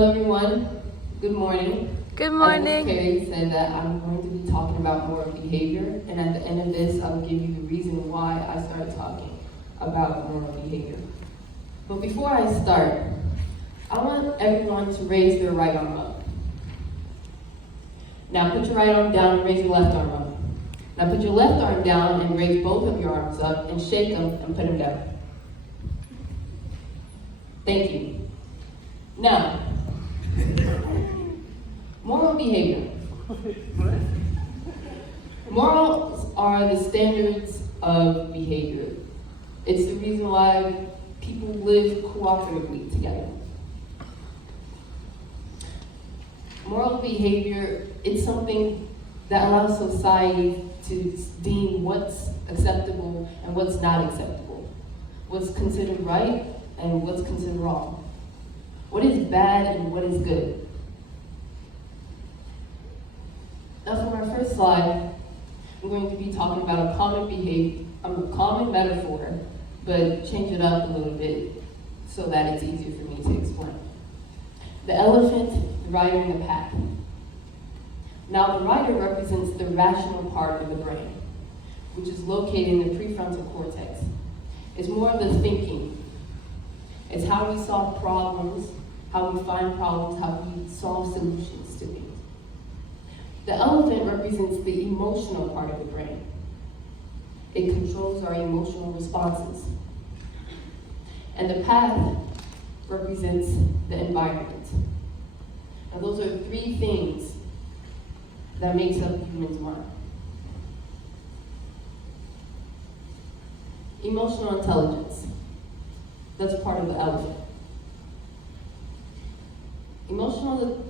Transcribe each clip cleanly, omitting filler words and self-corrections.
Hello everyone, good morning. Good As morning. Ms. Carey said that I'm going to be talking about moral behavior, and at the end of this, I'll give you the reason why I started talking about moral behavior. But before I start, I want everyone to raise their right arm up. Now put your right arm down and raise your left arm up. Now put your left arm down and raise both of your arms up and shake them and put them down. Thank you. Now, moral behavior. Morals are the standards of behavior. It's the reason why people live cooperatively together. Moral behavior, it's something that allows society to deem what's acceptable and what's not acceptable, what's considered right and what's considered wrong, what is bad and what is good. Now for my first slide, I'm going to be talking about a common metaphor, but change it up a little bit so that it's easier for me to explain. The elephant, the rider, and the pack. Now the rider represents the rational part of the brain, which is located in the prefrontal cortex. It's more of the thinking. It's how we solve problems, how we find problems, how we solve solutions to things. The elephant represents the emotional part of the brain. It controls our emotional responses. And the path represents the environment. Now those are three things that makes up the human's mind. Emotional intelligence. That's part of the elephant. Emotional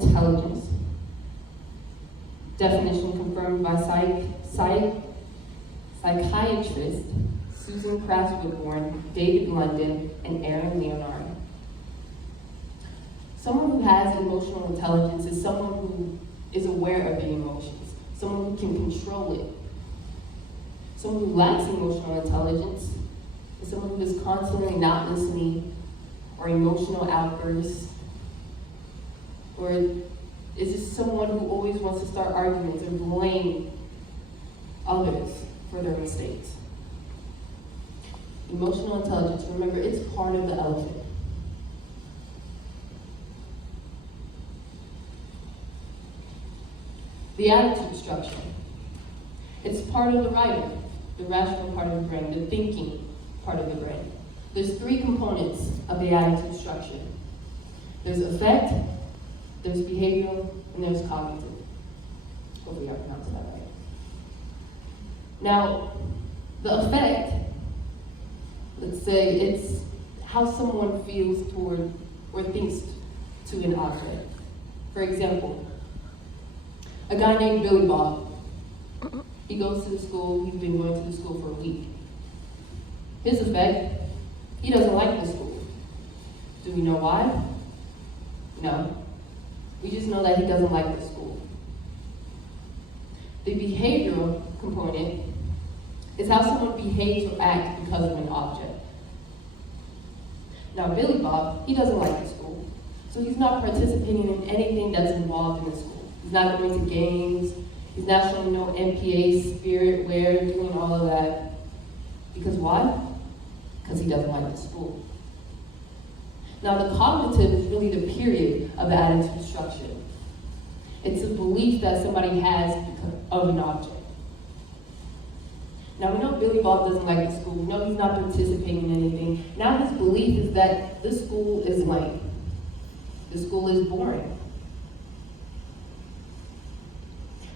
intelligence, definition confirmed by psychiatrist Susan Crafts-Woodborn, David London, and Aaron Leonard. Someone who has emotional intelligence is someone who is aware of the emotions, someone who can control it. Someone who lacks emotional intelligence is someone who is constantly not listening, or emotional outbursts, or is just someone who always wants to start arguments or blame others for their mistakes. Emotional intelligence, remember, it's part of the elephant. The attitude structure. It's part of the rider, the rational part of the brain, the thinking part of the brain. There's three components of the attitude structure. There's affect, there's behavioral, and there's cognitive. Hopefully I pronounced that right. Now, the affect, let's say it's how someone feels toward or thinks to an object. For example, a guy named Billy Bob. He goes to the school, he's been going to the school for a week. His effect, he doesn't like the school. Do we know why? No. We just know that he doesn't like the school. The behavioral component is how someone behaves or acts because of an object. Now Billy Bob, he doesn't like the school, so he's not participating in anything that's involved in the school. He's not going to games, he's not showing no MPA spirit, doing all of that. Because why? Because he doesn't like the school. Now the cognitive is really the period of the attitude structure. It's a belief that somebody has because of an object. Now we know Billy Bob doesn't like the school, we know he's not participating in anything. Now his belief is that this school is lame. The school is boring.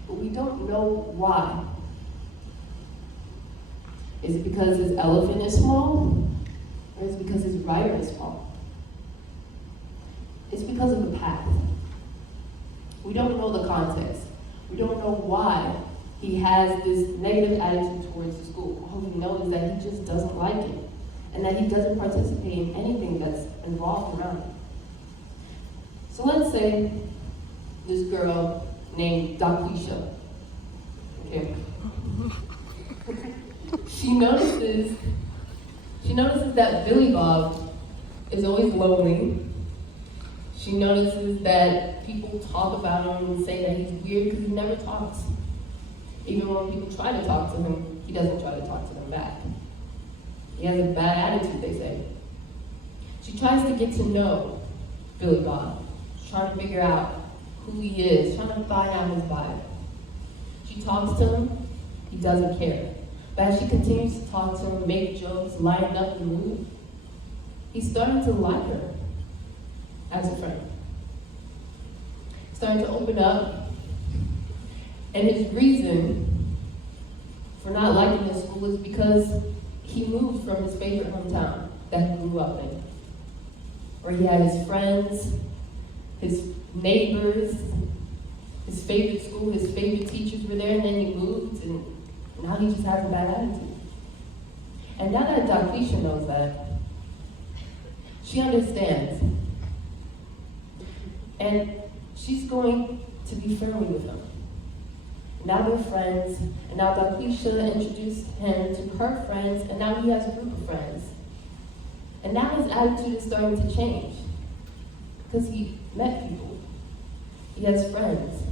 But we don't know why. Is it because his elephant is small? Or is it because his rider is small? It's because of the path. We don't know the context. We don't know why he has this negative attitude towards the school. All we know is that he just doesn't like it, and that he doesn't participate in anything that's involved around it. So let's say this girl named Daquisha. Okay. She notices that Billy Bob is always lonely. She notices that people talk about him and say that he's weird because he never talks. Even when people try to talk to him, he doesn't try to talk to them back. He has a bad attitude, they say. She tries to get to know Billy Bob. She's trying to figure out who he is, trying to find out his vibe. She talks to him, he doesn't care. But as she continues to talk to him, make jokes, lighten up the mood, he's starting to like her as a friend. Starting to open up, and his reason for not liking this school is because he moved from his favorite hometown that he grew up in, where he had his friends, his neighbors, his favorite school, his favorite teachers were there, and then he moved, and now he just has a bad attitude. And now that Daquisha knows that, she understands. And she's going to be friendly with him. Now they're friends, and now Daquisha introduced him to her friends, and now he has a group of friends. And now his attitude is starting to change, because he met people. He has friends.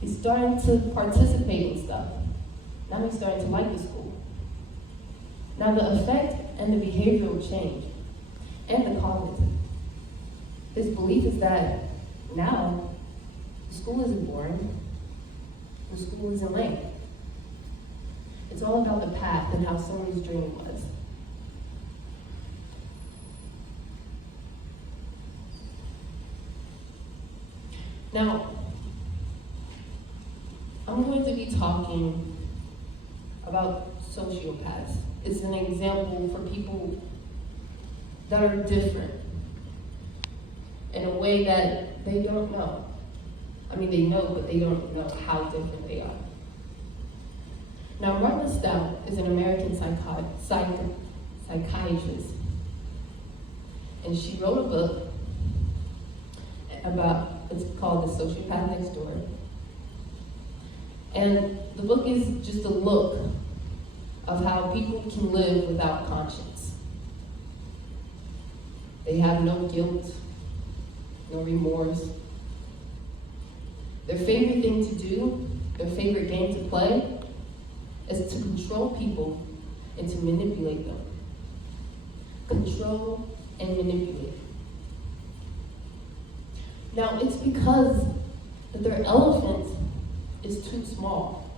He's starting to participate in stuff. Now he's starting to like the school. Now the effect and the behavioral change, and the cognitive. His belief is that now the school isn't boring, the school isn't lame. It's all about the path and how somebody's dream was. Now, I'm going to be talking about sociopaths. It's an example for people that are different in a way that they don't know. I mean, they know, but they don't know how different they are. Now, Martha Stout is an American psychiatrist, and she wrote a book about, it's called The Sociopath Next Door. And the book is just a look of how people can live without conscience. They have no guilt, no remorse. Their favorite thing to do, their favorite game to play, is to control people and to manipulate them. Control and manipulate. Now, it's because that their elephant is too small.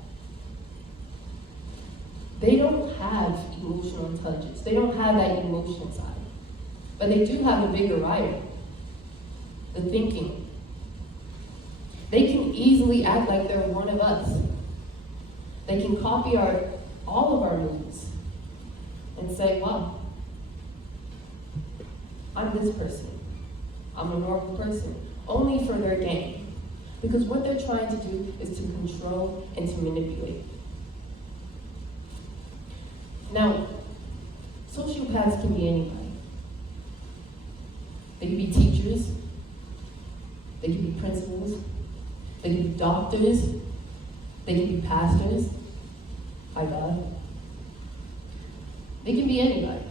They don't have emotional intelligence. They don't have that emotional side. But they do have a bigger rider, the thinking. They can easily act like they're one of us. They can copy all of our moves and say, well, I'm this person. I'm a normal person. Only for their gain. Because what they're trying to do is to control and to manipulate. Now, sociopaths can be anybody. They can be teachers. They can be principals. They can be doctors. They can be pastors. Hi, God. They can be anybody.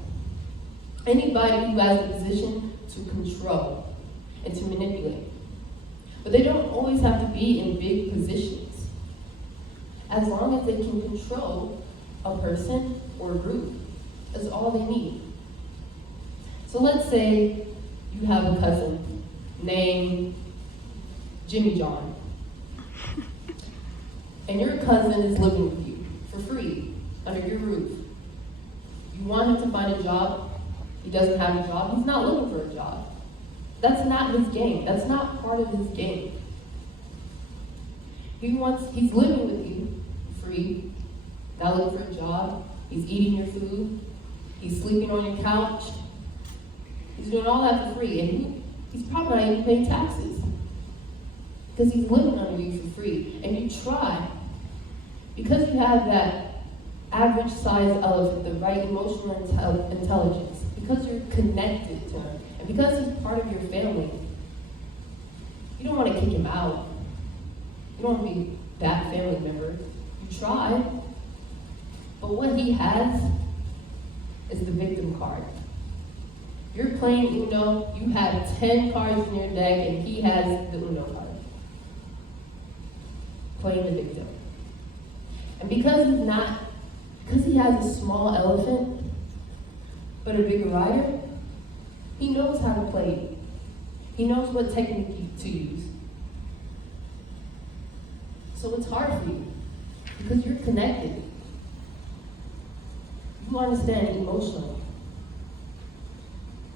Anybody who has a position to control and to manipulate. But they don't always have to be in big positions. As long as they can control a person or a group, that's all they need. So let's say you have a cousin named Jimmy John. And your cousin is living with you for free, under your roof. You want him to find a job, he doesn't have a job, he's not looking for a job. That's not his game. That's not part of his game. He's living with you free, not looking for a job, he's eating your food, he's sleeping on your couch, he's doing all that for free, and he's probably not even paying taxes. Because he's living under you for free. And you try, because you have that average size elephant, the right emotional intelligence, because you're connected to him, and because he's part of your family, you don't want to kick him out. You don't want to be that family member. You try. But what he has is the victim card. You're playing Uno, you have 10 cards in your deck, and he has the Uno card. Playing the victim. And because he has a small elephant, but a bigger rider, he knows how to play it. He knows what technique to use. So it's hard for you, because you're connected. You understand emotionally.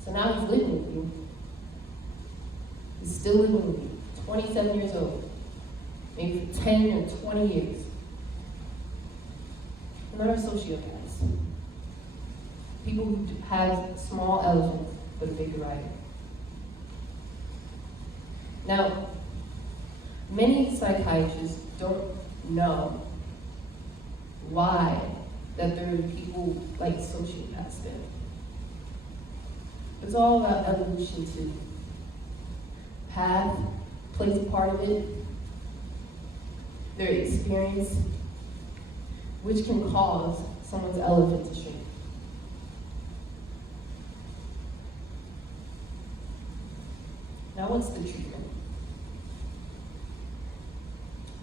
So now he's living with you. He's still living with you, 27 years old, maybe for 10 or 20 years. And they're sociopaths. People who have small elephants but a bigger rider. Now, many psychiatrists don't know why that there are people like sociopaths there. It's all about evolution too. Path plays a part of it. Their experience, which can cause someone's elephant to shrink. Now, what's the treatment?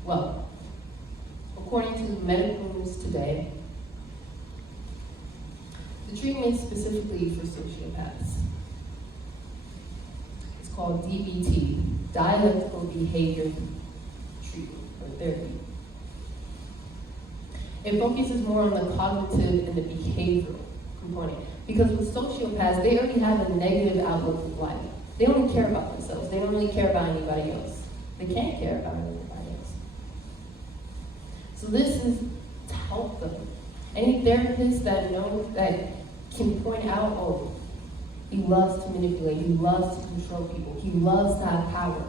Well, according to medical news today, the treatment is specifically for sociopaths. It's called DBT, dialectical behavior treatment or therapy. It focuses more on the cognitive and the behavioral component. Because with sociopaths, they already have a negative outlook of life. They only care about themselves. They don't really care about anybody else. They can't care about anybody else. So this is to help them. Any therapist that knows, that can point out, oh, he loves to manipulate, he loves to control people, he loves to have power.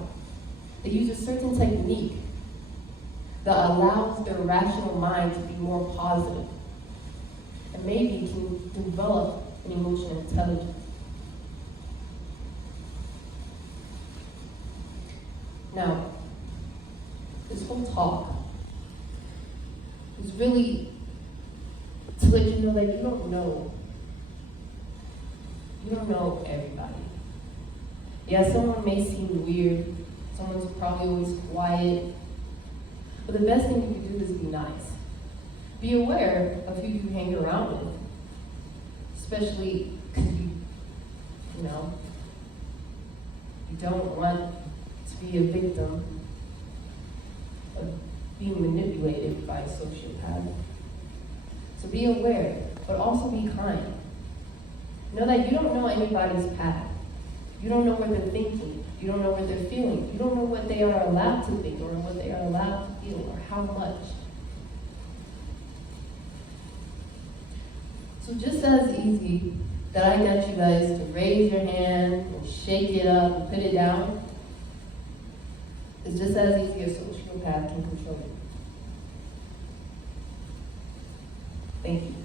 They use a certain technique that allows their rational mind to be more positive, and maybe can develop an emotional intelligence. Now, this whole talk is really to let you know that you don't know everybody. Yeah, someone may seem weird, someone's probably always quiet, but the best thing you can do is be nice. Be aware of who you hang around with, especially because you don't want to be a victim of being manipulated by a sociopath. So be aware, but also be kind. Know that you don't know anybody's path. You don't know what they're thinking. You don't know what they're feeling. You don't know what they are allowed to think or what they are allowed to feel or how much. So just as easy that I got you guys to raise your hand and shake it up and put it down, it's just as easy as a sociopath can control you. Thank you.